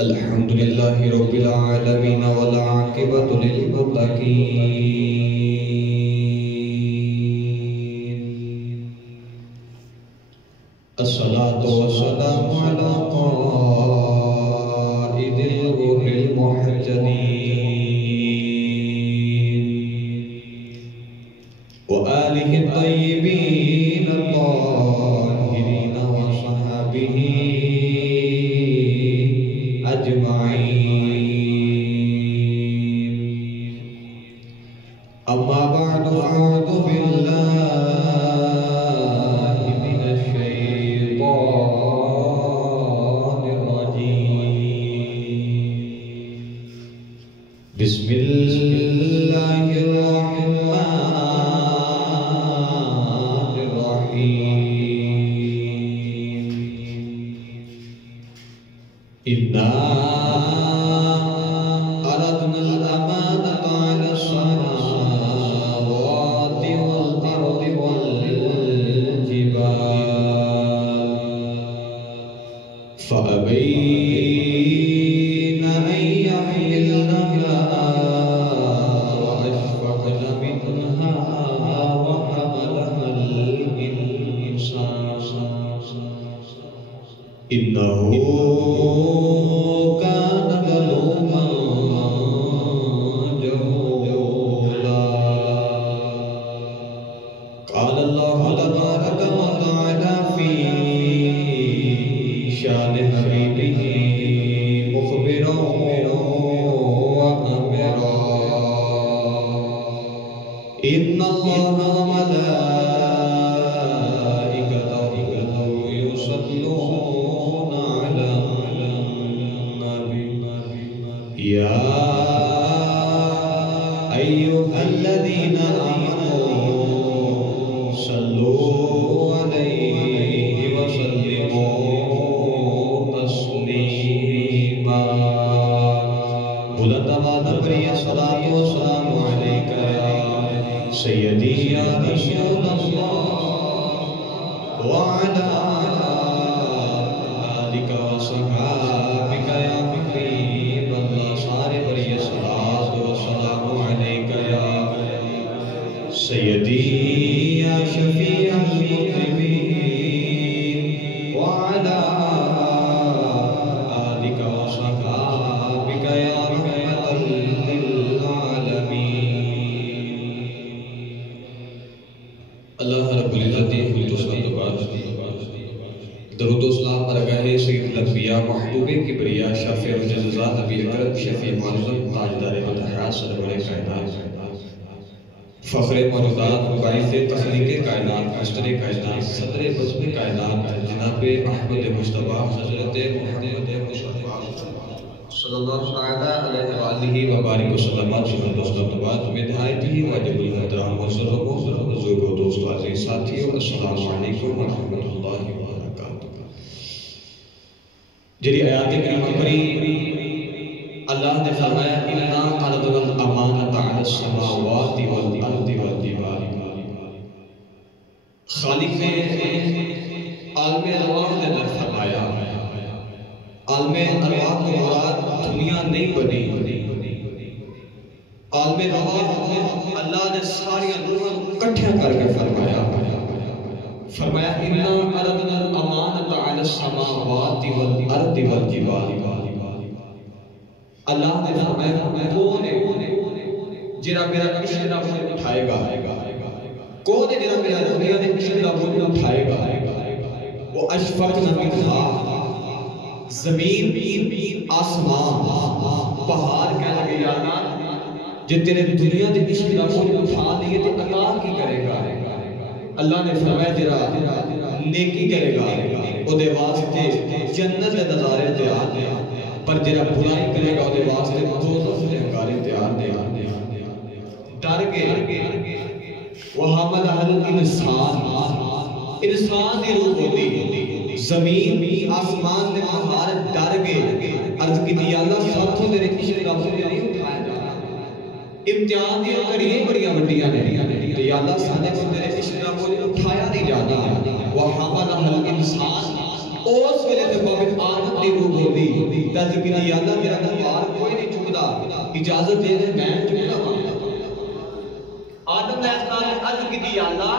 الحمد لله رب العالمين والعاقبة للمتقين الصلاة والسلام على قائد الغر المحجلين وآله الطيبين الطاهرين وصحابه أجمعين أما بعد أعوذ بالله من الشيطان الرجيم بسم الله الرحمن الرحيم إنا أردنا الأمانة على السماوات والأرض والجبال فأبين أن يحملنها وأشفقن منها وحملها الإنسان إنه كان ظلوما جهولا قال الله تبارك وتعالى في شان حبيبه مخبرا وأمرا إن الله وملائكته يصلون على النبي يا أيها الذين آمنوا صلوا عليه وسلموا تسليما بلند آواز پر یہ صلاۃ و سلام علیک یا سیدی یا رسول اللہ وعلی آلک وصحابک یا حبیب اللہ سارے پر یہ صلاۃ و سلام علیک یا سیدی یا شفیع المذنبین وعلی آلک وصحابک یا رحمت للعالمین اللہ رب العزت درود و سلام برگاہ سید الانبیاء محبوب کبریا شافع الجزا نبی اکرم شفیع معظم تاجدار مطہرات سرور کائنات فخر موجودات باعث تخلیق کائنات مشتر کائنات صدر بزم کائنات جناب احمد مصطفیٰ حضرت محمد مصطفیٰ صلی اللہ علیہ وآلہ وبارک وسلم سنت دوستوں بعد نہایت ہی واجب الحترام وزرگ و دوست عزیز ساتھیوں السلام علیکم ورحمۃ اللہ وبرکاتہ جری آیات کریمہ پڑھی اللہ نے فرمایا اِنَّا عَرَضْنَا الْأَمَانَةَ عَلَى السَّمَاوَاتِ وَالْأَرْضِ وَالْجِبَالِ خالق نے عالم ارواح نے فرمایا عالم ارواح کو مراد دنیا نہیں بنی عالم ارواح اللہ نے ساری روح اکٹھا کر کے فرمایا اِنَّا عَرَضْنَا الْأَمَانَةَ عَلَى السَّمَاوَاتِ وَالْأَرْضِ وَالْجِبَالِ اللہ نے فرمایا کون ہے جنہا میرا عشق کا بوجھ اٹھائے گا کون ہے جنہا میرا دنیا نے عشق کا بوجھ اٹھائے گا وہ اشفقن منہا زمین آسمان پہاڑ کہہ لگے جانا جن تیرے دنیا نے عشق کا بوجھ اٹھا لیے تو اللہ کی کرے گا اللہ نے فرمایا تیرا نیکی کرے گا وہ دے واسطے جنت کے نظارے تیار دے پر جرا برائی کرے گا وہ واسطے دوزخ کے انگارے تیار دے ڈر کے وَحَمَلَهَا الْإِنسَانِ انسان دی روح ہوتی زمین آسمان دے پہاڑ ڈر گئے عرض کی یا اللہ ساتھوں تیرے عشق کا بوجھ نہیں اٹھایا جانا امتحان دیا کریے بڑیاں وڈیاں نے تو یا اللہ سانے کو تیرے عشق کا بوجھ اٹھایا نہیں جانا وَحَمَلَهَا الْإِنسَانِ اس ویلے تے بابت آدم دی روح ہوندی تے ذکر یا اللہ تیرا دربار کوئی نہیں چکدا اجازت دے دے میں چکدا ہاں آدم علیہ السلام نے عرض کی یا اللہ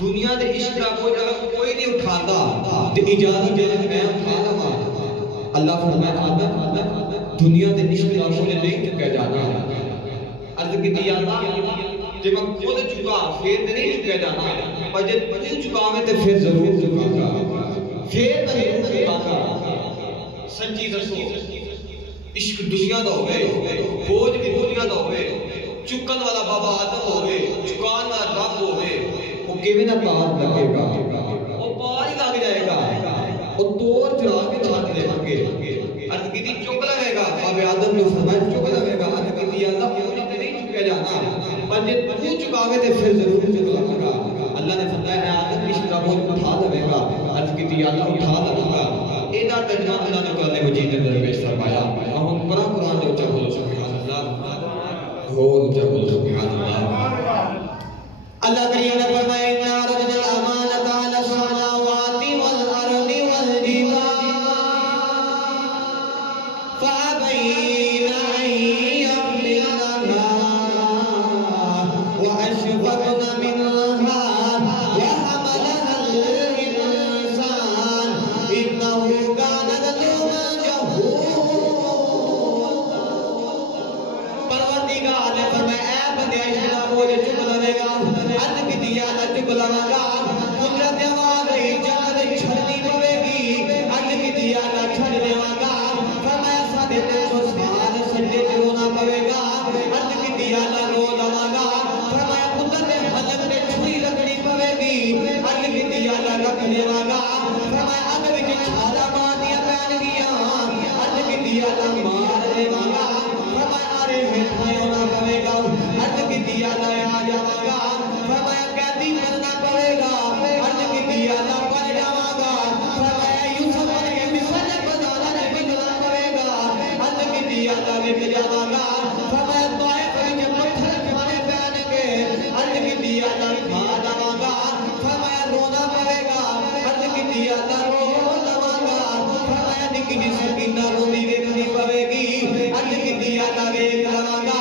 دنیا دے عشق دا کوئی اگر کوئی نہیں اٹھاتا تے اجازت دے دے میں اٹھا لواں اللہ فرمایا آدم دنیا دے عشق دا کوئی نہیں چکا جانا عرض کی یا اللہ جب میں خود چکا پھر تے نہیں چکا جانا پر جب تو چکاویں تے پھر ضرور چکا گا پھر تے ضرور چکا گا سچی دسو عشق دنیا دا ہوے بوجھ بھی دنیا دا ہوے چکن والا بابا آدم ہوئے چکان والا رب ہوئے وہ کیویں نہ پار لگے گا وہ پار ہی لگ جائے گا وہ توڑ چڑھا کے چھت دے گے عرض کی تھی چک لگے گا بابا آدم نے فرمایا چک لگے گا عرض کی تھی اللہ مجھے تے نہیں چکیا جانا پر جب تو چکاوے تے پھر ضرور چکا گا اللہ نے فرمایا اے آدم عشق کا بوجھ اٹھا لے گا عرض کی تھی اللہ اٹھا لے گا ایدا ترجمہ اللہ نے قرآن مجید کے اندر پیش فرمایا ہم قرآن جو چاہو سبحان اللہ بول جب سبحان اللہ اللہ کریم نے فرمایا انا عرضنا الامانۃ علی السماوات والارض والجبال فابین ان یحملنها واشفقن منها وحملها الانسان انه كان ظلوما جهولا پروردگار نے فرمایا اے بندے عشق دا بوجھ چک لے گا عرض کی دیا نہ چک لواں گا قدرت آواز ہے جنت چھڑنی پوے گی عرض کی دیا نہ چھڑ دیواں گا فرمایا ساڈے 300 سال سجدے تے رونا پوے گا عرض کی دیا نہ رو لواں گا فرمایا قدرت حلق تے چھری رکھنی پوے گی عرض کی دیا نہ رکھ دیواں گا فرمایا اگ وچ چھالا مارنیاں پین گیاں عرض کی دیا نہ مار دیواں گا عرض کی دیا نہ آ جاواں گا فرمایا قیدی بننا پڑے گا عرض کی دیا نہ بن جاواں گا فرمایا یوسف کے مصر بازار میں نکلنا پڑے گا عرض کی دیا نہ وک جاواں گا فرمایا طائف وچ پتھر کھانے پین گے عرض کی دیا نہ کھا جاواں گا فرمایا رونا پڑے گا عرض کی دیا نہ رو لواں گا فرمایا نکی جی سکینہ روندی ویکھنی پوے گی عرض کی دیا نہ ویکھ لواں گا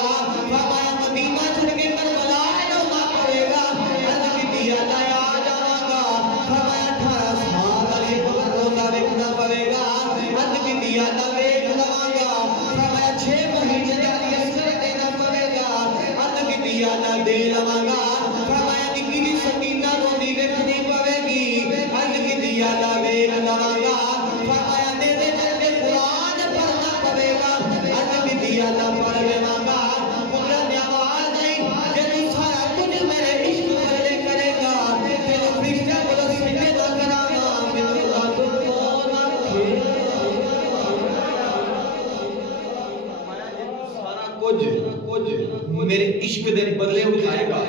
فرمایا مدینہ چھڑ کے کربلا رونا پڑے گا عرض کی دیا نہ آ جاواں گا فرمایا 18 سال علی روزہ ویکھنا پڑے گا عرض کی دیا نہ ویکھ لواں گا فرمایا 6 مہینے جاری اثر دینا پڑے گا عرض کی دیا نہ دے لواں گا فرمایا نکی جی سکینہ روندی ویکھنی پوے گی عرض کی دیا نہ ویکھ لواں گا فرمایا میرے دل میں قرآن پڑھنا پڑے گا عرض کی دیا نہ پڑھ لواں گا قدرت آواز نہیں جدوں سارا کچھ میرے عشق کرے کرے گا پھر فرشتہ کو سجدے نہ کراں میں رب کو نہ سارا کچھ میرے عشق دے بدلے اٹھائے گا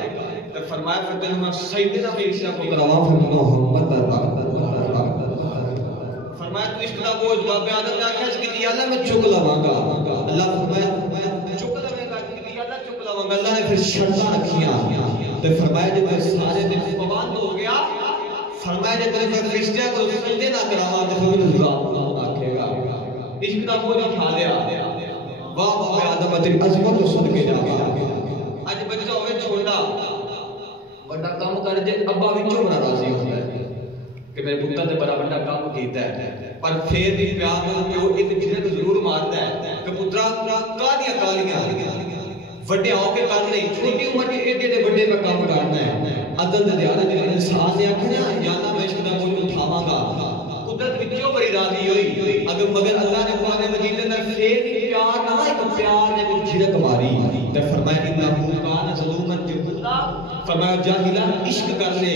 تو فرمایا پھر تینوں میں سجدے نہ فرشتہ کو کراواں پھر محمد فرمایا تو عشق دا بوجھ باب آدم نے آکھیا اس کی اللہ میں چک لواں گا اللہ فرمایا چک لواں گا کہ اللہ چک لواں گا اللہ نے پھر شرطاں رکھیاں تے فرمایا جب سارے دن پابند ہو گیا فرمایا جب تیرے پر فرشتہ کو سجدے نہ کراواں تے پھر رب آکھے گا عشق دا بوجھ اٹھا لیا واہ باب آدم تیری عظمت تو صدقے جا اج بچہ ہوے چھوٹا بڑا کام کر جے ابا وچوں بڑا راضی ہوندا ہے کہ میرے پتر نے بڑا بڑا کام کیتا ہے پر پھر بھی پیار نال پیو ایک جھڑک ضرور مارتا ہے کہ پترا کالیاں کالیاں وڈے ہو کے کر نہیں چھوٹی عمر کے ایڈے ایڈے بڑے میں کام کرنا ہے عدل دے دیارے جے انسان نے آکھیا یا نہ میں عشق دا بوجھ اٹھاواں گا قدرت وچوں بڑی راضی ہوئی اگر مگر اللہ نے قرآن مجید کے اندر پھر پیار نہ ایک پیار نے جھڑک ماری تے فرمایا انہ کان ظلوما جہولا فرمایا جاہلا عشق کر لے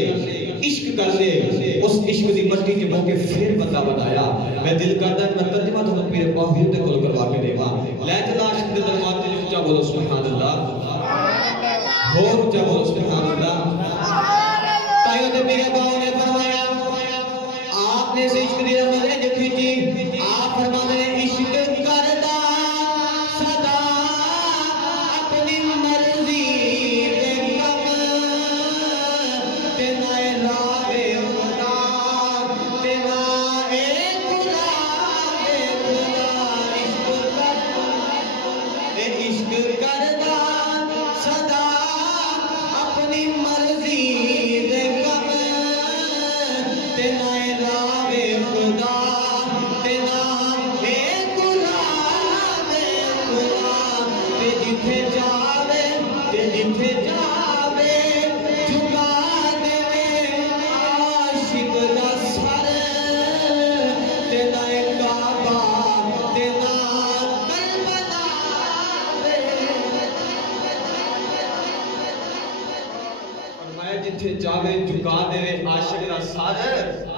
اس عشق دی مٹی کے بو کے پھر بندہ بنایا میں دل کردا میں ترجمہ تو پیر باہر تے کول کروا کے دیواں لے چلا عشق دے دربار تے اونچا بولو سبحان اللہ ہو اونچا بولو سبحان اللہ تائیوں تے میرے باؤ نے فرمایا آپ نے سے عشق دی مزے جو کھینچی آپ فرماتے ہیں عشق کردا صدا اپنی مرضی تے نہ راہ خدا تے نہ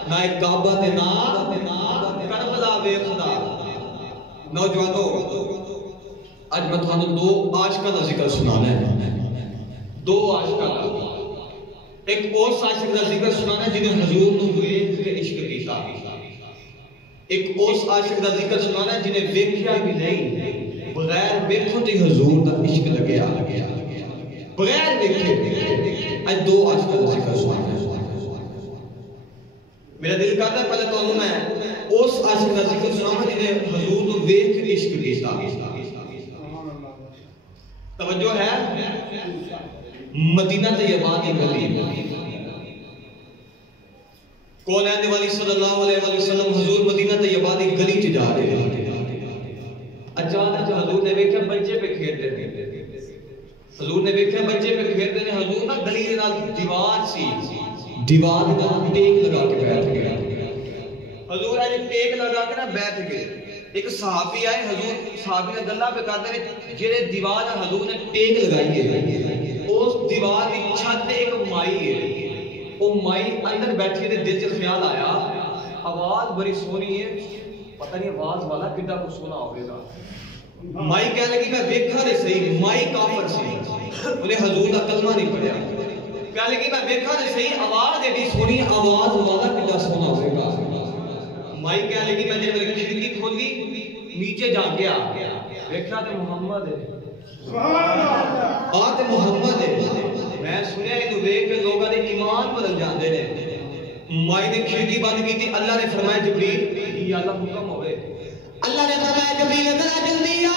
نہ کعبہ تے نہ کربلا ویکھدا نوجوانو اج میں تھانوں دو عاشقاں دا ذکر سنانا ہے دو عاشقاں دا ایک اس عاشق دا ذکر سنانا ہے جنہیں حضور نو ویکھ کے عشق کیتا ایک اس عاشق دا ذکر سنانا ہے جنہیں ویکھیا بھی نہیں بغیر ویکھوں تے حضور دا عشق لگیا بغیر ویکھے اج دو عاشقاں دا ذکر سنانا ہے میرا دل کرتا ہے پہلے تو میں اس عاشق دا ذکر سنانا جنہیں حضور نو ویکھ کے عشق کیتا توجہ ہے مدینہ طیبہ کی گلی کونین والی صلی اللہ علیہ وسلم حضور مدینہ طیبہ کی گلی چ جا رہے اچانک حضور نے دیکھا بچے پہ کھیلتے تھے حضور نے دیکھا بچے پہ کھیلتے تھے حضور نا گلی کے نال دیوار سی دیوار کے نال ٹیک لگا کے بیٹھ گیا حضور نے ٹیک لگا کے نا بیٹھ گئے ایک صحابی آئے حضور صحابی نے گلا پہ کرتے ہیں جڑے دیوار حضور نے ٹیک لگائی ہے اس دیوار کی چھت ایک مائی ہے وہ مائی اندر بیٹھی تے دل چ خیال آیا آواز بڑی سونی ہے پتہ نہیں آواز والا کڈا کو سونا ہوے گا مائی کہنے لگی میں دیکھا نہیں صحیح مائی کافر سی انہیں حضور کا کلمہ نہیں پڑھیا کہنے لگی میں دیکھا نہیں صحیح آواز ایڈی سونی آواز والا کڈا سونا ہوے گا مائی کہنے لگی میں جب کھڑکی کھولی نیچے جا گیا دیکھا تے محمد ہے سبحان اللہ آتے محمد ہے میں سنیا کہ تو دیکھ کے لوگاں نے ایمان بدل جاندے نے مائی نے کھڑکی بند کی تھی اللہ نے فرمایا جبریل یا اللہ حکم ہوئے اللہ نے فرمایا جبریل ذرا جلدی آ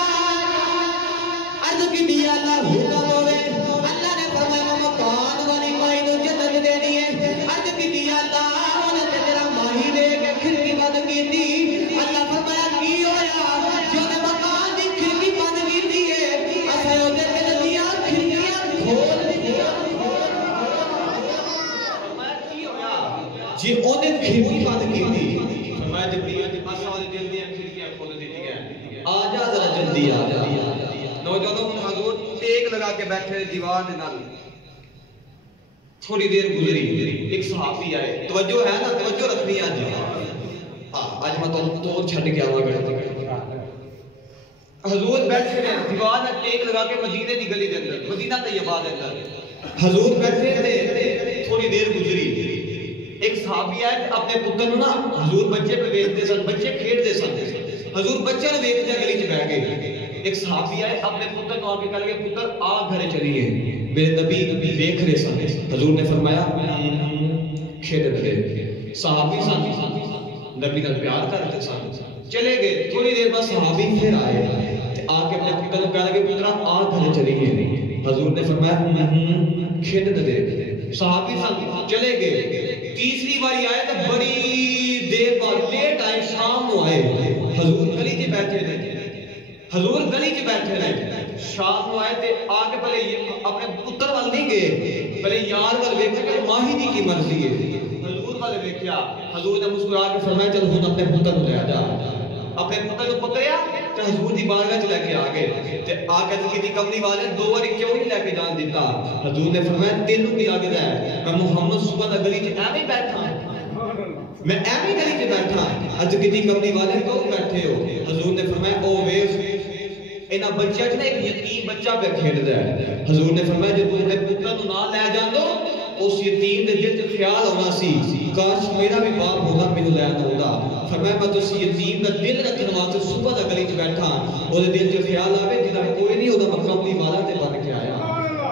عرض کی دی اللہ حکم ہوئے اللہ نے فرمایا مکان والی مائی نو جنت دینی ہے عرض کی دی اللہ انہاں تے تیرا مائی دے کے کھڑکی بند کی تھی اللہ فرمایا کی ہویا جو نے مکان دی کھڑکی بند کی تھی ہے اسے او دے تے دیا کھڑکیاں کھول دیا فرمایا کی ہویا جی او نے کھڑکی بند کی تھی فرمایا جبریل دی پاسا والی دل دی کھڑکیاں کھول دی ہیں آ جا ذرا جلدی آ جا نوجوانوں حضور ٹیک لگا کے بیٹھے دیوار دے نال تھوڑی دیر گزری ایک صحابی آئے توجہ ہے نا توجہ رکھنی ہے آج میں تو چھٹ گیا ہوا حضور بیٹھے ہیں دیوار میں ٹیک لگا کے مدینے دی گلی دے اندر مدینہ طیبہ دے اندر حضور بیٹھے تھے تھوڑی دیر گزری ایک صحابی آئے اپنے پتر نا حضور بچے پہ ویکھتے سن بچے کھیلتے سن حضور بچے نے ویکھتے گلی چ بیٹھ گئے ایک صحابی آئے اپنے پتر کو آ کے کہہ لگے پتر آ گھر چلیے میرے نبی دیکھ رہے سن حضور نے فرمایا کھیل رہے صحابی سن نبی نال پیار کرتے سن چلے گئے تھوڑی دیر بعد صحابی پھر آئے آ کے اپنے پتر کو کہہ لگے پتر آ گھر چلیے حضور نے فرمایا کھیل دے صحابی سن چلے گئے تیسری باری آئے تو بڑی دیر بعد لیٹ آئے شام کو آئے حضور گلی چ بیٹھے رہے حضور گلی چ بیٹھے رہے شام کو آئے تے آگے پہلے اپنے پتر وال نہیں گئے پہلے یار وال ویکھیا کہ ماہی دی کی مرضی ہے حضور والے ویکھیا حضور نے مسکرا کے فرمایا چل ہن اپنے پتر کو لے جا اپنے پتر کو پکڑیا تے حضور دی بارگاہ چ لے کے آ گئے تے آ کے کہتی کملی والے دو بار کیوں نہیں لے کے جان دیتا حضور نے فرمایا تینوں کی لگدا ہے میں محمد صبح دا گلی چ ایویں بیٹھا میں ایویں گلی چ بیٹھا اج کہتی کملی والے کیوں بیٹھے ہو حضور نے فرمایا او ویکھ اینا بچہ جنا ایک یتیم بچہ پہ کھیلدا ہے حضور نے فرمایا جے تم اپنے پتر نو نہ لے جاندو اس یتیم دے دل وچ خیال ہونا سی کاش میرا بھی باپ ہونا مینوں لے آندا فرمایا میں تو یتیم دا دل رکھن واسطے صبح دا گلی چ بیٹھا او دے دل وچ خیال آوے جدا کوئی نہیں ہودا مقام دی والا تے بن کے آیا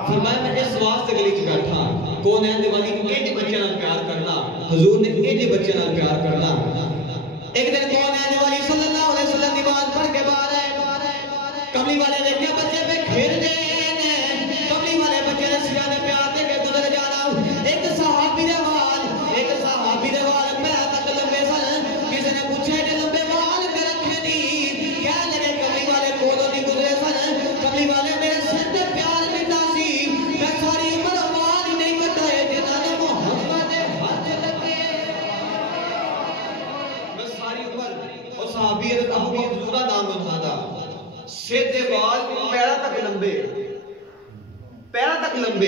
فرمایا میں اس واسطے گلی چ بیٹھا کونین دے والی انج بچے نال پیار کرنا حضور نے انج بچے نال پیار کرنا ایک دن کونین دے والی صلی اللہ علیہ وسلم نماز پڑھ کے باہر آئے کملی والے دیکھیا بچے پہ کھیل دے کملی والے بچے نے سیانے پہ آتے کے گزر جانا ایک صحابی دے وال پیرا تک لمبے سن کسی نے پوچھے کہ لمبے وال کے رکھے نہیں کہہ لگے کملی والے کولوں نہیں گزرے سن کملی والے میرے سر تے پیار مٹا سی میں ساری عمر وال نہیں کٹائے جنہاں نے محمد دے ہاتھ لگے میں ساری عمر اور صحابی ابو بکر نام انہاں دا سیدھے وال پیرا تک لمبے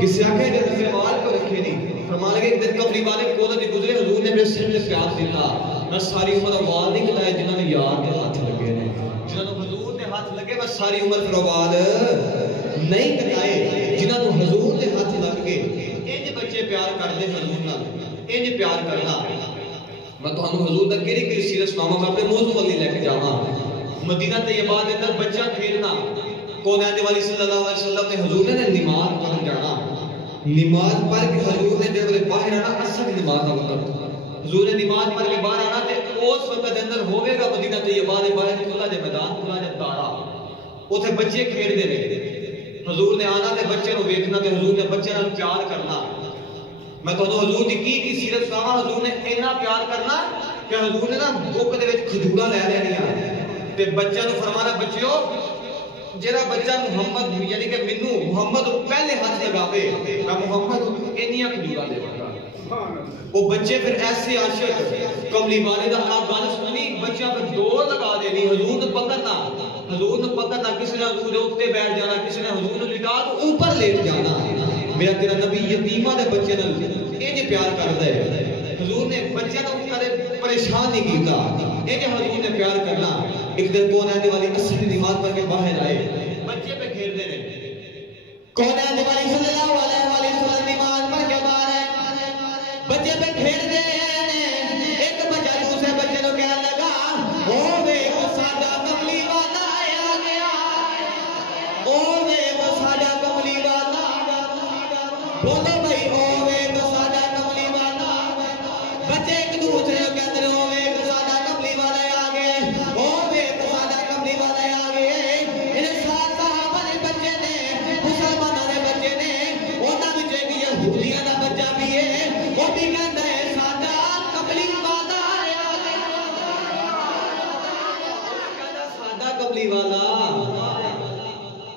کسی آنکھیں جب سے وال کو رکھے نہیں فرمان لگے ایک دن کملی والے کو نہیں گزرے حضور نے میرے سر سے پیار دیتا میں ساری عمر آواز نہیں کٹائے جنہوں نے یار کے ہاتھ لگے نے جنہوں نے حضور نے ہاتھ لگے میں ساری عمر پر آواز نہیں کٹائے جنہوں نے حضور نے ہاتھ لگ گئے انج بچے پیار کرتے حضور نال انج پیار کرنا میں تو حضور دا کیڑی کیڑی سیرت سناواں میں اپنے موضوع والی لے کے جاواں مدینہ طیبہ دے اندر بچہ کھیلنا کونین والی صلی اللہ علیہ وسلم نے حضور نے نماز پڑھن جانا نماز پڑھ کے حضور نے جب باہر آنا اصل نماز کا وقت حضور نے نماز پڑھ کے باہر آنا تے اس وقت دے اندر ہوے گا مدینہ طیبہ دے باہر کھلا جے میدان کھلا جے تارا اوتھے بچے کھیڈ دے نے حضور نے آنا تے بچے نو ویکھنا تے حضور نے بچے نال پیار کرنا میں تو حضور دی کی سیرت سناواں حضور نے اتنا پیار کرنا کہ حضور نے نا بک دے وچ کھجوراں لے لینیاں تے بچہ نو فرمانا بچیو جڑا بچہ محمد یعنی کہ منو محمد پہلے ہاتھ لگاوے میں محمد انیاں کھجوراں دیواں گا وہ بچے پھر ایسے عاشق کملی والے دا آپ گل سننی بچہ پھر دوڑ لگا دینی حضور نے پکڑنا کسی نے حضور دے اوپر بیٹھ جانا کسی نے حضور نے لٹا کے اوپر لیٹ جانا میرا تیرا نبی یتیماں دے بچے نال انج پیار کردا ہے حضور نے بچے نوں کدے پریشان نہیں کیتا انج حضور نے پیار کرنا ایک دن کونین والی اصل نماز پڑھ کے باہر آئے بچے پہ کھیلتے نے کونین والی صلی اللہ علیہ وسلم نماز پڑھ کے باہر آئے بچے پہ کھیلتے ہیں ایک بچہ دوسرے بچے کو کہنے لگا او ویکھ ساڈا کملی والا آ گیا او ویکھ ساڈا کملی والا بولو بھائی او ویکھ ساڈا کملی والا بچے ایک دوسرے کو کہتے ہیں او ویکھ ساڈا کملی والا آ گیا او ویکھ ساڈا کملی والا آ گیا انہیں ساتھ صحابہ دے بچے نے مسلمانوں دے بچے نے انہاں وچ ایک یہودیاں دا بچہ بھی ہے وہ بھی کہندا ہے ساڈا کملی والا آ گیا کہندا ساڈا کملی والا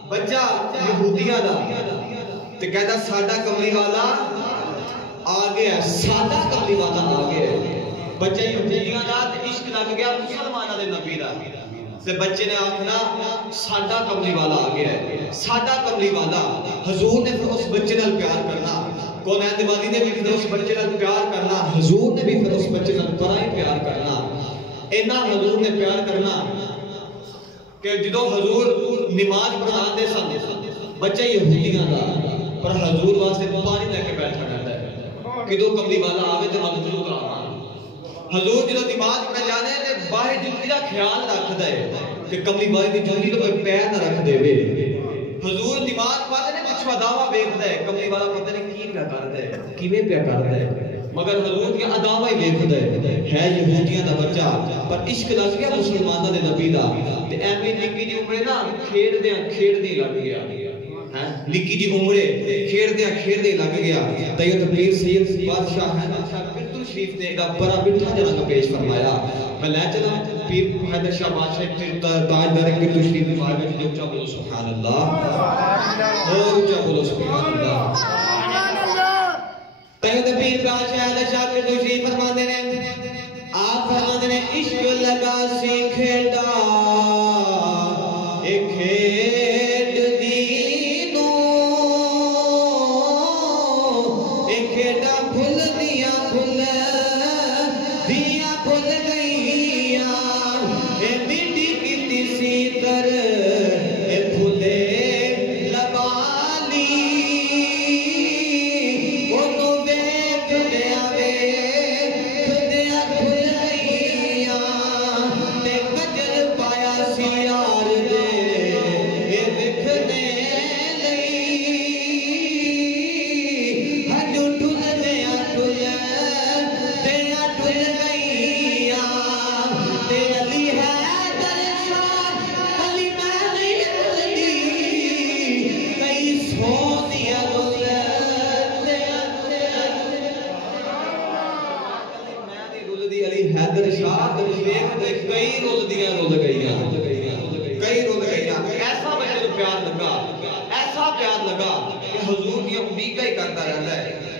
بچہ یہودیاں دا تے کہندا ساڈا کملی والا آ گیا ساڈا کملی والا آ گیا بچہ یہودیاں دا تے عشق لگ گیا مسلماناں دے نبی دا تے بچے نے آکھنا ساڈا کملی والا آ گیا ہے ساڈا کملی والا حضور نے پھر اس بچے نال پیار کرنا کونین دی والی نے بھی پھر اس بچے نال پیار کرنا حضور نے بھی پھر اس بچے نال بڑا ہی پیار کرنا اینا حضور نے پیار کرنا کہ جدوں حضور نماز پڑھاندے سن بچے یہودیاں دا پر حضور واسطے پانی لے کے بیٹھا رہتا ہے کہ دو کملی والا آوے تے میں ضرور آواں حضور جدوں نماز پڑھ جانے تے باہر جُتی دا خیال رکھدا ہے کہ کملی والے دی جُتی تے کوئی پیر نہ رکھ دے وے حضور نماز پڑھدے نے پچھوا داوا ویکھدا ہے کملی والا پتہ نہیں کی پیا کردا ہے کیویں پیا کردا ہے مگر حضور دی اداواں ہی ویکھدا ہے یہودیاں دا بچہ پر عشق لگ گیا مسلماناں دے نبی دا تے ایویں نکی جی عمرے نا کھیڈدے لگ گیا لکی جی عمرے کھیڑ دے لگ گیا تیت پیر سید بادشاہ حیدر شاہ بٹو شریف نے ایک بڑا بٹھا جنگ پیش فرمایا میں لے چلا پیر حیدر شاہ بادشاہ تاجدار بٹو شریف نے بارے میں اونچا بولو سبحان اللہ اونچا بولو سبحان اللہ تیت پیر بادشاہ حیدر شاہ بٹو شریف فرماندے نے آپ فرماندے نے عشق لگا سی کھیڑا ایک کھیڑ دی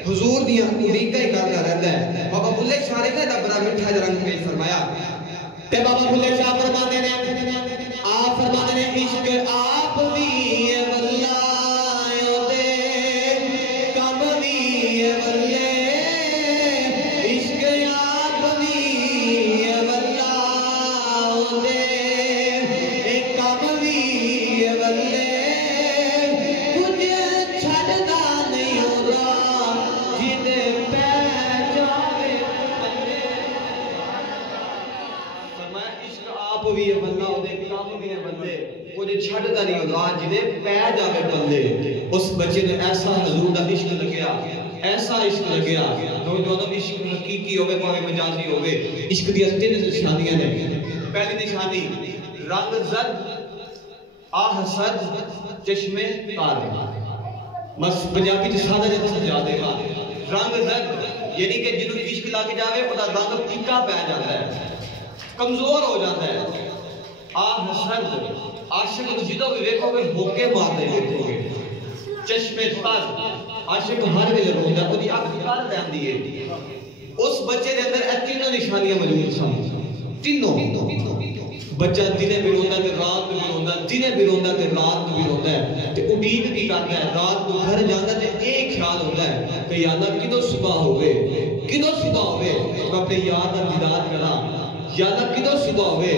حضور دیا امریکہ ہی کرتا رہتا ہے بابا بلے شاہ نے دا بڑا مٹھا رنگ پیش فرمایا تے بابا بلے شاہ فرماتے نے آپ فرماتے نے عشق آپ بھی واللہ دے کم بھی واللہ عشق آپ بھی ہے بندہ دے کام بھی ہے بندے وہ جے چھڑدا نہیں ہوندا جے پے جاوے بندے اس بچے نے ایسا حضور دا عشق لگیا ایسا عشق لگیا نوجوانوں عشق حقیقی ہوے پاوے مجازی ہوے عشق دی تین نشانیاں نے پہلی نشانی رنگ زرد آہ سد چشمے تارے بس پنجابی چ سادہ جہا سمجھا دے گا رنگ زرد یعنی کہ جنوں عشق لگ جاوے او دا رنگ پھیکا پی جاتا ہے کمزور ہو جاتا ہے آہ سد عاشق نوں جدوں بھی ویکھو گے ہوکے مارتے ویکھو گے چشمے تر عاشق ہر ویلے روندا اودی اکھ کر دیندی ہے اس بچے دے اندر اے تینوں نشانیاں موجود سن تینوں بچہ دنے بھی روندا تے رات بھی روندا دنے بھی روندا تے رات بھی روندا ہے تے امید کی کردا ہے رات کو گھر جاندا تے ایک خیال ہوندا ہے کہ یا اللہ کدوں صبح ہوے میں اپنے یار دا دیدار کراں یا اللہ کدوں صبح ہوے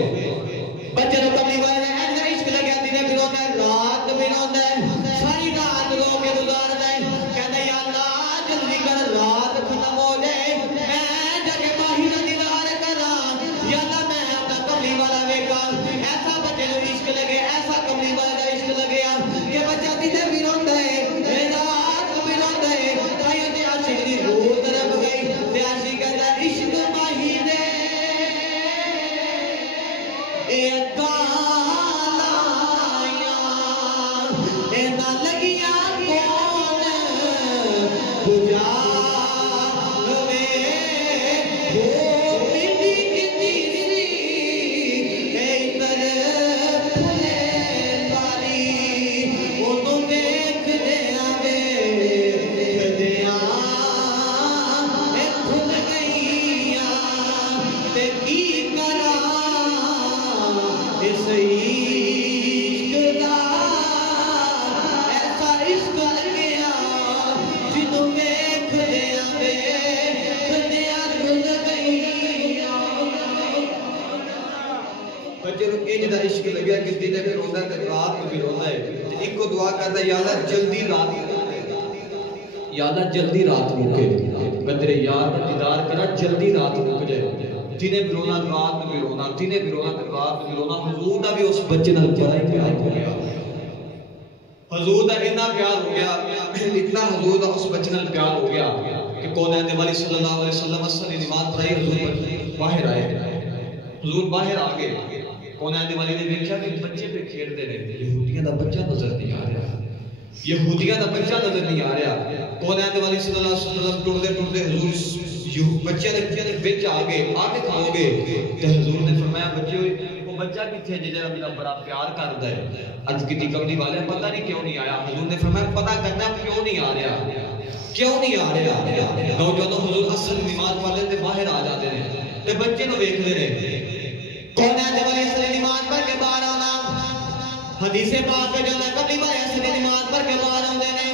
بچے نوں کبھی والے ایسا عشق لگیا دنے بھی روندا ہے رات بھی روندا ہے ساری رات رو کے گزاردا ہے کہندا یا اللہ جلدی کر رات ختم ہو جائے میں جا کے ماہی دا دیدار کراں یا اللہ میں اپنا کملی والا ویکھاں ایسا بچے نوں عشق لگے ایسا کملی والا دا عشق لگیا کہ بچہ دنے بھی روندا ہے رات بھی روندا ہے تائیں تے عاشق دی روح طرف گئی تے عاشق کہندا عشق ماہی دے اے عشق لگیا کہ دن بھی روندا تے رات بھی روندا ہے تے ایک کو دعا کردا یا اللہ جلدی رات یا اللہ جلدی رات مکے میں تیرے یار دا دیدار کرا جلدی رات مک جائے دنے بھی رونا رات بھی رونا دنے بھی رونا تے رات بھی رونا حضور دا بھی اس بچے نال بڑا ہی پیار ہو گیا حضور دا اتنا پیار ہو گیا اتنا حضور دا اس بچے نال پیار ہو گیا کہ کونین دے والی صلی اللہ علیہ وسلم اصلی نماز پڑھائی حضور باہر آئے حضور باہر آ گئے کونین دے والی نے دیکھا کہ بچے پہ کھیل دے رہے یہودیاں دا بچہ نظر نہیں آ رہا یہودیاں دا بچہ نظر نہیں آ رہا کونین دے والی صلی اللہ علیہ وسلم ٹردے ٹردے حضور بچے نے بچ آگے کھلو گے تے حضور نے فرمایا بچے وہ بچہ کتھے جڑا میرا بڑا پیار کردا ہے اج کتی کملی والے پتہ نہیں کیوں نہیں آیا حضور نے فرمایا پتہ کرنا کیوں نہیں آ رہا نوجوانوں حضور اصل نماز پڑھنے تے باہر آ جاتے ہیں تے بچے نو ویکھ دے نے کونین دے والے اصل نماز پڑھ کے باہر آنا حدیث پاک پہ جانا کبھی والے اصل نماز پڑھ کے باہر آندے نے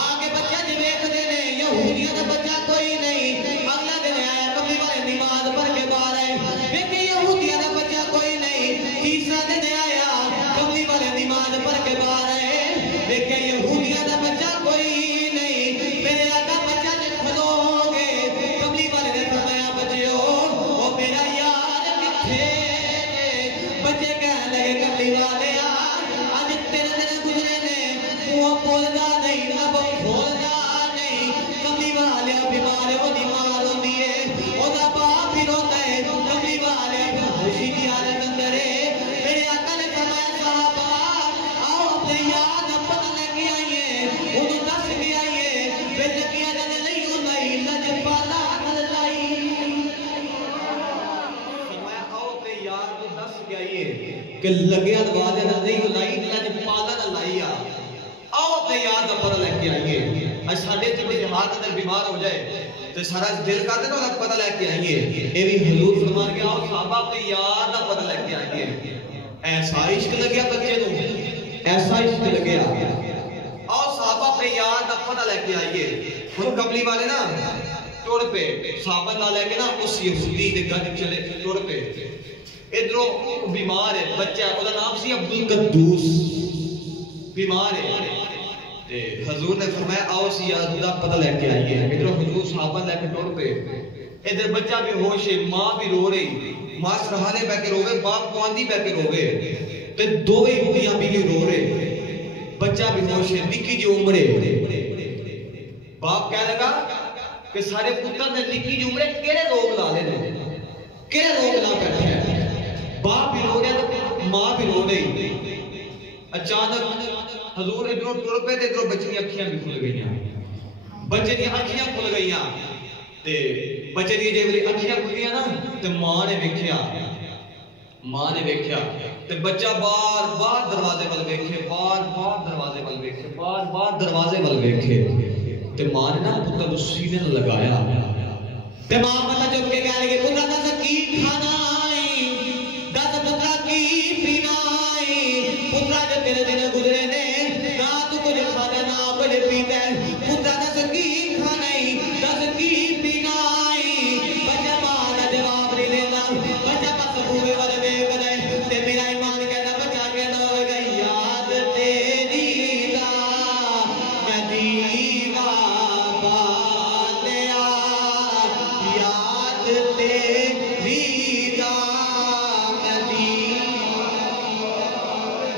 آگے بچہ جی ویکھ دے نے یہودیاں دا بچہ کوئی نہیں اگلا دن آیا کبھی والے نماز پڑھ کے باہر آئے ویکھے یہودیاں دا بچہ کوئی نہیں تیسرا دن آیا کبھی والے نماز پڑھ کے باہر آئے ویکھے یہودیاں دا بچہ کوئی نہیں میرے آقا بچہ جے کھلو گے کبھی والے نے فرمایا بچیو او میرا یار کتھے بچے کہنے لگے کبھی والے آج تیرے دن گزرے نے وہ بولدا نہیں اب کھولدا نہیں کبھی والے بیمار ہو بیمار ہو دیے او دا باپ بھی روتا ہے کبھی والے خوشی کی حالت اندر ہے میرے آقا نے فرمایا صحابہ آؤ اپنے یاد پتہ لے کے آئیے انہوں دس کے آئیے پھر لگیا جانے نہیں ہونا ہی لج پالا نہ لائی فرمایا آؤ اپنے یار کو دس کے آئیے کہ لگیا دوالے نہ نہیں لائی لج پالا نہ لائی آؤ اپنے یاد کا پتہ لے کے آئیے اج ساڈے تے کوئی ہاتھ اندر بیمار ہو جائے تے سارا دل کردا نا اس پتہ لے کے آئیے اے بھی حضور فرمان کے آؤ صحابہ اپنے یار دا پتہ لے کے آئیے ایسا عشق لگیا بچے نو ایسا عشق لگیا آؤ صحابہ اپنے یار دا پتہ لے کے آئیے ہن کملی والے نا ٹر پے صحابہ نال لے کے نا اس یہودی دے گھر چلے ٹر پے ادھروں بیمار ہے بچہ او دا نام سی عبد القدوس بیمار ہے تے حضور نے فرمایا آؤ سی یاد دا پتہ لے کے آئیے ادھر حضور صحابہ لے کے ٹر پے ادھر بچہ بھی ہوش ہے ماں بھی رو رہی ماسٹر حالے بہ کے روے باپ کو آندھی بہ کے روے تے دوویں میاں بیوی رو رہے بچہ بھی ہوش ہے نکی جی عمرے باپ کہہ لگا کہ سارے پتر نے نکی جی عمرے کیڑے روگ لا لے کیڑے روگ لا بیٹھے ہیں باپ بھی رو رہا تو ماں بھی رو رہی اچانک حضور ادھروں ٹر پے تے ادھروں بچے دی اکھیاں بھی کھل گئیاں بچے دی اکھیاں کھل گئیاں تے بچے دی جے ویلے اکھیاں کھلیاں نا تے ماں نے ویکھیا تے بچہ بار بار دروازے ول ویکھے بار بار دروازے ول ویکھے بار بار دروازے ول ویکھے تے ماں نے نا پتر نوں سینے نال لگایا تے ماں پتہ چپ کے کہہ لگی پتر دا کی کھانا ہے دس پتر کی پینا ہے پتر جو تیرے دن گزرے نے نہ تو کچھ کھانا نہ کچھ پیتا ہے پتر دس کی کھانا ہے دس کی پینا ہے بچہ ماں دا جواب نہیں دیتا بچہ بس بوے والے ویکھ رہے تے میرا ایمان کہتا بچہ کہتا ہوئے گا یاد تیری دا میں دیوا بالیا یاد تیری دا میں دیوا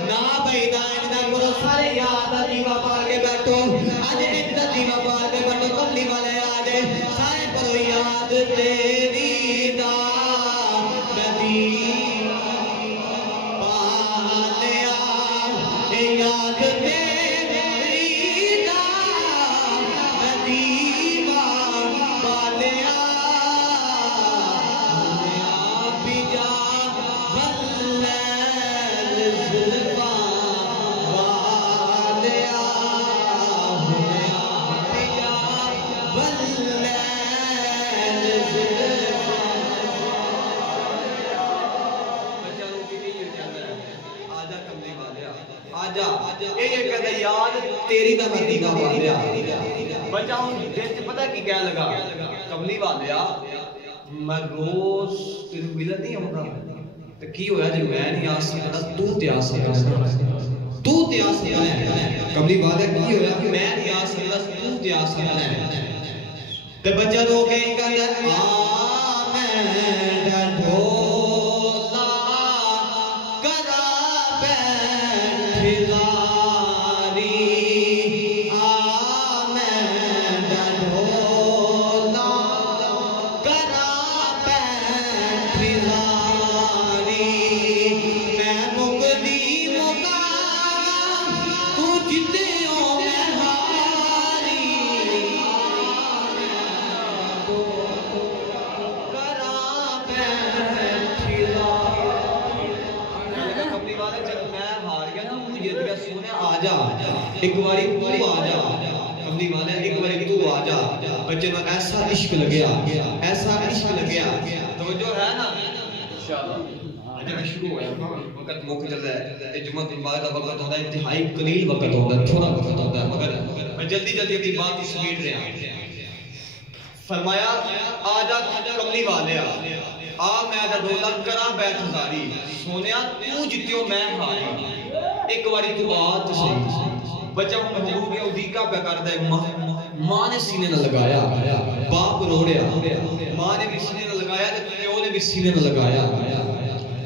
نا بھائی دائن دا کرو سارے یاد دیوا پال کے بیٹھو آج ایک دا دیوا پال کے بیٹھو کملی والے آج سارے کرو یاد تیری دا میں دیوا بالیا یاد تیری دا میں دیوا بالیا بجا واللیل زلفا والیا بجا واللیل زلفا بچہ روٹی نہیں ہو جاتا ہے آجا کملی والیا آجا یہ کہتا یاد تیری دا میں دیوا والیا بچہ ہوں دل سے پتہ کی کہہ لگا کملی والیا میں روز تیرے ملن نہیں ہوگا تو کی ہویا جو میں نہیں آ سکتا تو تے آ سکتا تو تے آ سکتا کملی والیا کی ہویا کہ میں نہیں آ سکتا تو تے آ سکتا تے بچہ رو کے کہتا آمین ڈھولا کرا بیٹھ زاری آمین ڈھولا کرا بیٹھ زاری میں مقدی مقام تو جتیوں میں ہاری کرا بیٹھ زاری کملی والے جب میں ہار گیا نا مجھے جیت گیا سونے آجا ایک باری تو آجا کملی والے ایک باری تو آجا بچے میں ایسا عشق لگیا ایسا عشق لگیا توجہ ہے نا انشاءاللہ آج میں شروع ہوا وقت موقع چل رہا ہے جمعہ کے بعد کا وقت ہوتا ہے انتہائی قلیل وقت ہوتا ہے تھوڑا وقت ہوتا ہے مگر میں جلدی جلدی اپنی بات ہی سمیٹ رہا فرمایا آجا کملی والے آ میں آجا ڈھولا کرا بیٹھ زاری سونیا تو جتیوں میں ہاری ایک باری تو آت صحیح بچہ ہو گیا ادیکہ پہ کر دے ماں نے سینے نہ لگایا باپ رو رہا ماں نے بھی سینے نہ لگایا پیو نے بھی سینے نہ لگایا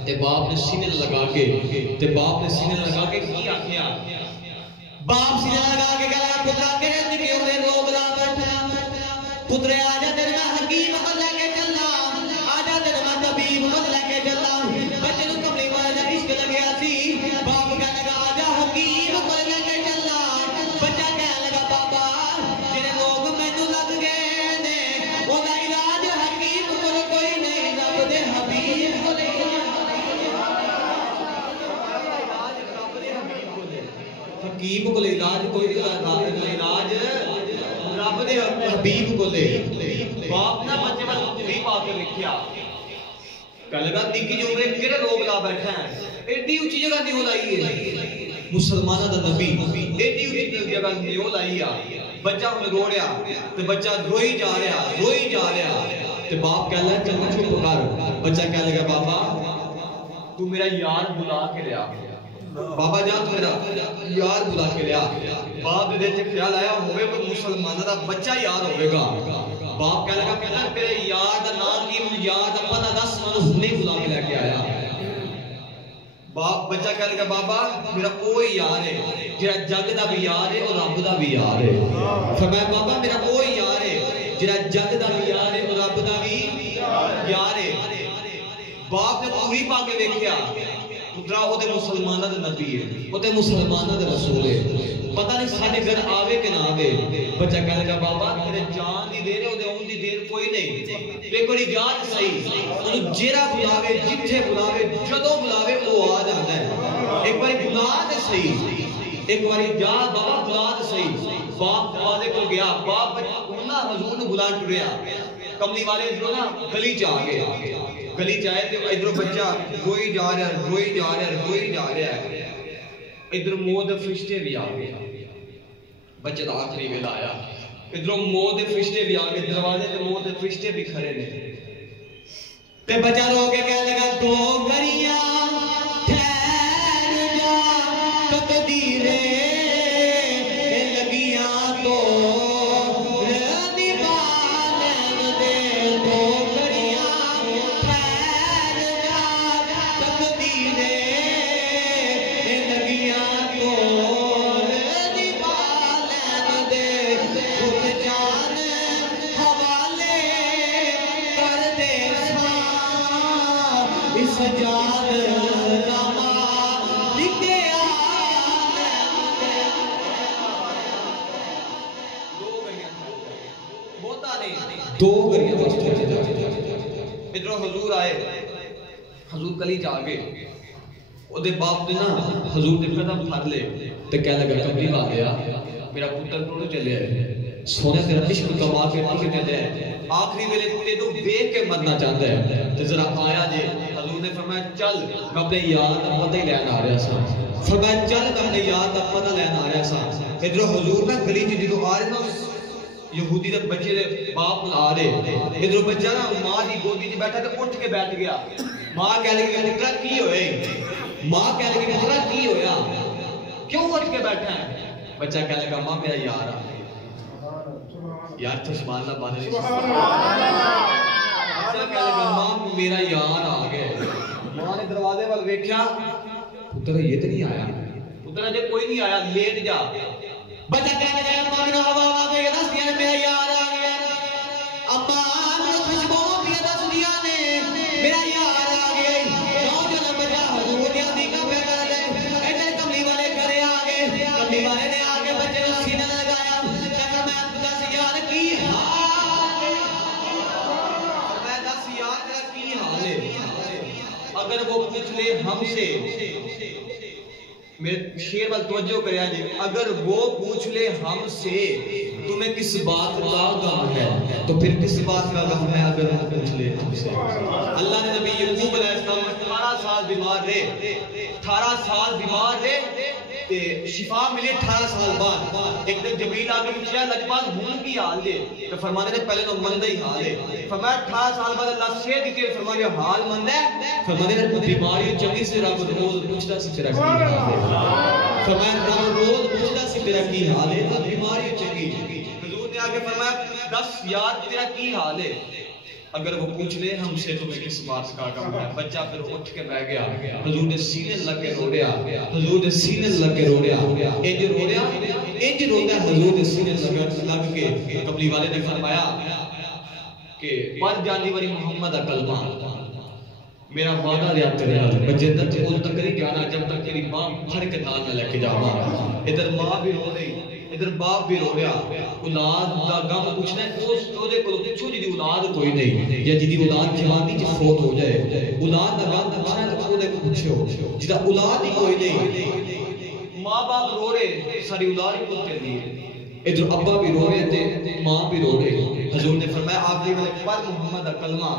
تے باپ نے سینے نہ لگا کے کی آکھیا باپ سینے لگا کے کہا پترا کرے نکی عمرے روگ لا بیٹھا پترے آجا تیرے میں حکیم کو لے کے چلا آجا تیرے میں طبیب کو لے کے چلا بچے نو کملی والے دا عشق لگیا سی باپ کہنے لگا آجا حکیم کو لے کے چلا بچہ کہنے لگا بابا جنہیں لوگ مینوں لگ گئے نے وہ دا علاج حکیم کو کوئی نہیں رب دے حبیب کو لے حکیم کو لے علاج کوئی علاج رب دے حبیب کو لے باپ نہ بچے میں حبیب آ کے لکھیا کہنے لگا نکی جو عمرے کیڑے لوگ لا بیٹھے ہیں ایڈی اونچی جگہ نیو لائی ہے مسلمانہ دا نبی ایڈی اونچی جگہ نیو لائی ہے بچہ ہمیں رو رہا تے بچہ روئی جا رہا تے باپ کہہ لگا چل چپ کر بچہ کہہ لگا بابا تو میرا یار بلا کے لیا بابا جان تو میرا یار بلا کے لیا باپ دے تے خیال آیا ہوئے کوئی مسلمانہ دا بچہ یار ہوئے گا باپ کہنے لگا پتر تیرے یار دا نام کی یار دا پتہ دس میں ہنے بلا کے لے کے آیا. باپ بچہ کہنے لگا بابا میرا کوئی یار ہے جڑا جگ دا بھی یار ہے اور رب دا بھی یار ہے. فرمایا بابا میرا کوئی یار ہے جڑا جگ دا بھی یار ہے اور رب دا بھی یار ہے. باپ نے پوری پا کے دیکھیا پترا وہ مسلمانہ دا نبی ہے وہ مسلمانہ دا رسول ہے پتہ نہیں ساڑھے گھر آوے کہ نہ آوے. بچہ کہنے لگا بابا تیرے جان دی دیر ہے وہ اون دی دیر کوئی نہیں ایک بڑی جان صحیح انہوں جیرا بلاوے جتھے بلاوے جدو بلاوے وہ آ جانا ہے. ایک بڑی بلا دے صحیح ایک بڑی جا بابا بلا دے صحیح. باپ دروازے کو گیا باپ انہاں حضور نے بلا ٹریا کملی والے جو نا گلی چاہ گئے گلی چاہے تو ادھر بچہ روئی جا رہا ہے روئی جا رہا ہے روئی جا رہا ہے. ادھر موت فرشتے بھی آ گئے بچے دا آخری ویلا آیا ادھر موت فرشتے بھی آ گئے دروازے تے موت فرشتے بھی کھڑے نے تے بچہ رو کے کہنے لگا دو گھڑیاں ٹھہر جا تقدیریں لگیاں تو دو گھڑیاں ادھر حضور آئے حضور کلی جا گئے او دے باپ نے نا حضور نے قدم پھڑ لے تے کہنے لگا کبھی آ گیا میرا پتر کوڑو چلے آئے سونے تیرا عشق کما کے پاکے چلے آئے آخری ویلے تینوں بیک کے مرنا چاہتا ہے تے ذرا آیا جے. حضور نے فرمایا چل میں اپنے یار دا پتہ ہی لین آ رہا سا. فرمایا چل میں اپنے یار دا پتہ لین آ رہا سا. ادھر حضور نا گلی چ جدوں آ رہے نا یہودی دے بچے دے باپ آ رہے ادھر بچہ نا ماں دی گودی چ بیٹھا تے اٹھ کے بیٹھ گیا. ماں کہنے لگی پترا کی ہوئے ماں کہنے لگی پترا کی ہویا کیوں اٹھ کے بیٹھا ہے. بچہ کہنے لگا ماں میرا یار آ یار تو سبحان اللہ بات نہیں بچہ کہنے لگا ماں میرا یار آ گئے. ماں نے دروازے وال ویکھیا پتر یہ تے نہیں آیا پتر جے کوئی نہیں آیا لیٹ جا. بچہ کہنے لگا ماں نے ہوا آ گئی دس دیا میرا یار آ گیا اما نے خوشبو دیا دس دیا نے میرا یار آ گیا. نوجوان بچہ حضور دیا دی کا پہ کر لے ادھر کملی والے گھر آ گئے کملی والے نے آ کے بچے کو سینے لگایا کہا میں دس یار کی حال ہے میں دس یار تیرا کی حال ہے. اگر وہ پوچھ لے ہم سے میرے شیر وال توجہ کریا جی اگر وہ پوچھ لے ہم سے تمہیں کس بات کا غم ہے تو پھر کس بات کا غم ہے اگر وہ پوچھ لے ہم سے. اللہ نے نبی یعقوب علیہ السلام 18 سال بیمار رہے 18 سال بیمار رہے تے شفا ملی 18 سال بعد. ایک دن جبریل آ کے پوچھا لجپال ہوں کی حال ہے تو فرمانے نے پہلے تو مندہ ہی حال ہے. فرمایا 18 سال بعد اللہ سے دیتے فرمانے حال مند ہے فرمانے نے بیماری چنگی سے رب روز پوچھتا سی تیرا کی حال ہے. فرمایا رب روز پوچھتا سی تیرا کی حال ہے بیماری چنگی. حضور نے آگے فرمایا 10 یار تیرا کی حال ہے اگر وہ پوچھ لے ہم سے تمہیں کس بات کا غم ہے. بچہ پھر اٹھ کے بیٹھ گیا حضور نے سینے لگ کے رو رہا حضور نے سینے لگ کے رو رہا انج رو رہا حضور نے سینے لگ کے کملی والے نے فرمایا کہ پر جانی والی محمد کلمہ میرا وعدہ لیا تیرے نال میں جنت کو تک نہیں جانا جب تک تیری ماں پھڑ کے نال نہ لے کے جاواں. ادھر ماں بھی رو رہی ادھر باپ بھی رو رہا اولاد دا غم پوچھنا ہے اس دے کول پوچھو جی اولاد کوئی نہیں یا جی اولاد جوانی وچ فوت ہو جائے اولاد دا غم پوچھنا ہے تو دے پوچھو جدا اولاد ہی کوئی نہیں. ماں باپ رو رہے ساری اولاد ہی پوچھ رہی ہے ادھر ابا بھی رو رہے تے ماں بھی رو رہے. حضور نے فرمایا آخری والے پر محمد دا کلمہ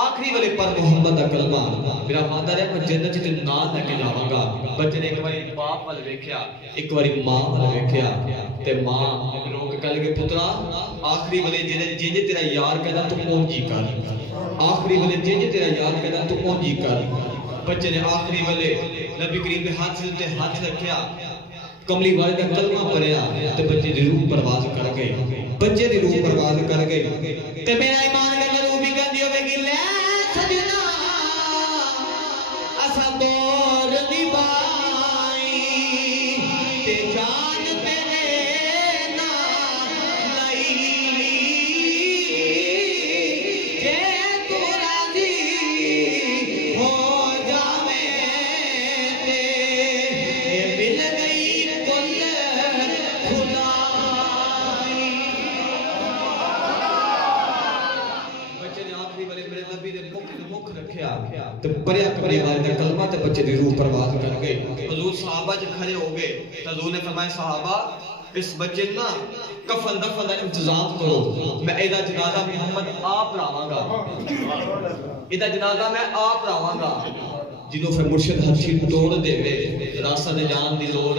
آخری والے پر محمد دا کلمہ میرا وعدہ ہے میں جنت تے نال لے کے جاواں گا. بچے نے ایک باری باپ وال ویکھیا ایک باری ماں وال ویکھیا تے ماں رو کے کہہ لگی پترا آخری والے جے تیرا یار کہدا تو اونج ہی کر آخری والے جے تیرا یار کہدا تو اونج ہی کر. بچے نے آخری والے نبی کریم کے ہاتھ سے ہاتھ رکھیا کملی والے کا کلمہ پڑھیا تے بچے ضرور پرواز کر گئے. بچے دی روح پرواز کر گئی کہ میرا ایمان کا روح بھی کر دیو بے گی لے سجنا اسا دور دی بائی تے جان تیرے نا لئی جے تو راضی ہو جاوے تے مل گئی کل خدائی بچے نے آخری والے میرے نبی نے مکھ رکھیا تے پریا کبری والے نے کلمہ تے بچے دی روح پرواز کر گئے حضور صحابہ جب کھڑے ہو گئے حضور نے فرمایا صحابہ اس بچے نا کفن دفن دا انتظام کرو میں ایدہ جنازہ محمد آپ رہاں گا ایدہ جنازہ میں آپ رہاں گا جنہوں پھر مرشد ہرشی توڑ دے گئے راستہ دے جان دی لوڑ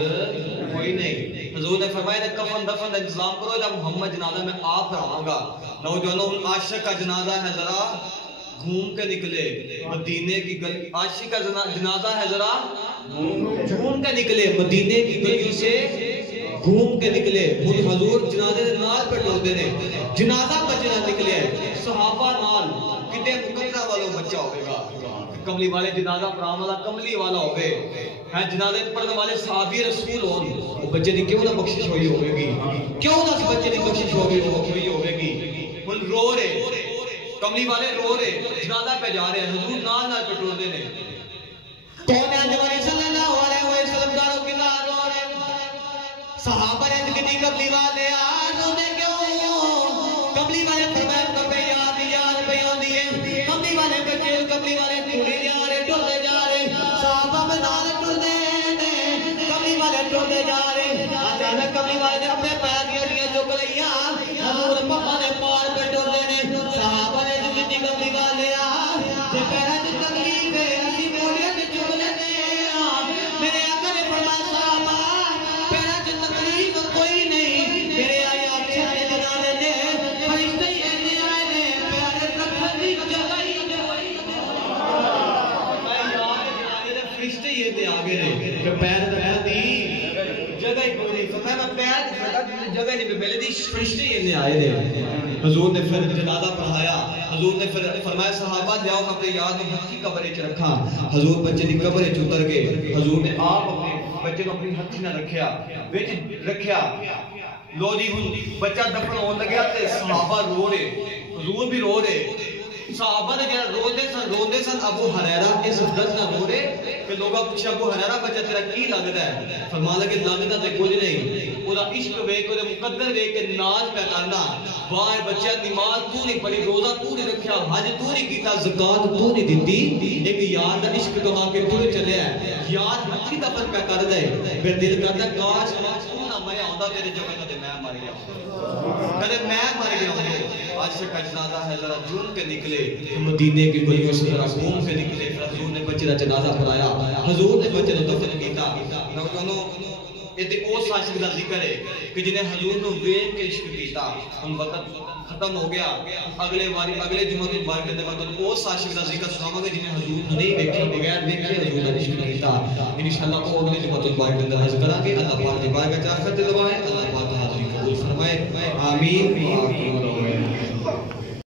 کوئی نہیں حضور نے فرمایا کفن دفن دا انتظام کرو ایدہ محمد جنازہ میں آپ رہاں گا نوجوانوں ان عاشق کا جنازہ ہے ذرا گھوم کے نکلے مدینے کی گلی عاشق کا جنازہ ہے ذرا گھوم کے نکلے مدینے کی گلی سے گھوم کے نکلے حضور جنازے دے نال پہ ٹور دینے جنازہ بچنا نکلے صحابہ نال کتے مقدرہ والوں بچہ ہوئے گا کملی والے جنازہ پرام والا کملی والا ہوئے ہیں جنازے پڑھنے والے صحابی رسول ہوں وہ بچے دی کیوں نہ بخشش ہوئی ہوئے گی کیوں نہ اس بچے دی بخشش ہوئی ہوئے گی ان رو رہے کملی والے رو رہے جنازہ پہ جا رہے ہیں حضور نال نال پہ ٹور دینے کون ہے جوانی صلی اللہ علیہ وسلم داروں کی نال رو رہے صحابہ نے کتنی کملی والے آج ہونے کیوں کملی والے فرمائے کو پہ یاد بیان دیئے کملی والے بچے کملی والے ٹوڑے جا رہے صحابہ میں نال ٹوڑے کملی والے ٹوڑے جا رہے اچانک کملی والے نے اپنے پیر دیا چک لیا حضور پاپا نے پار پہ ٹوڑے صحابہ نے کتنی کملی والے آج جے پیرہ جو تکلیف ہے اسی موڑے سے چک لیتے میرے آقا نے فرمایا صحابہ کوئی نہیں میرے آیا اچھا جنازے دے فرشتے ہی ایسے آئے دے پیارے تکلیف جگائی فرشتے ہی ایسے آگے رہے کہ پیر دی جگہ ہی کوئی نہیں فرمایا میں پیر جگہ نہیں پہلے دی فرشتے ہی ایسے آئے دے حضور نے پھر جنازہ پڑھایا حضور نے پھر فرمایا صحابہ جاؤ اپنے یاد میں ہتھی قبرے چ رکھا حضور بچے دی قبرے چ اتر گئے حضور نے آپ اپنے بچے کو اپنی ہتھی نہ رکھیا لو جی بچہ دفن ہونے لگیا تے صحابہ رو رہے حضور بھی رو رہے صحابہ نے جہاں روندے سن ابو حریرہ اس درد نہ رو رہے کہ لوگا پوچھے ابو حریرہ بچہ تیرا کی لگتا ہے فرمایا کہ لگتا تے کچھ نہیں وہ عشق ویک وہ مقدر ویک کے ناز پہ کرنا وائے بچہ نماز تو نہیں پڑھی روزہ تو نہیں رکھیا حج تو نہیں کیتا زکات تو نہیں دیتی ایک یار دا عشق تو آ کے ٹر چلے ہے یار ہتھی دفن پہ کر دے پھر دل کرتا کاش تو نہ مریا ہوندا تیرے جگہ تے میں مر گیا کدے میں مر گیا ہوں عاشق کا جنازہ ہے ذرا جھوم کے نکلے مدینے کی گلیوں سے ذرا گھوم کے نکلے پھر حضور نے بچے کا جنازہ پڑھایا حضور نے بچے کو دفن کیتا نوجوانوں یہ اس عاشق کا ذکر ہے کہ جنہیں حضور نے ویکھ کے عشق کیتا ان وقت ختم ہو گیا اگلے جمعہ کے بار کے بعد اس عاشق کا ذکر سناواں گے جنہیں حضور نے نہیں ویکھے بغیر ویکھے حضور کا عشق کیتا انشاءاللہ وہ اگلے جمعہ کے بار کے اندر حاضر کریں گے اللہ پاک کی بارگاہ میں آخرت دعا ہے اللہ پاک حاضری قبول فرمائے آمین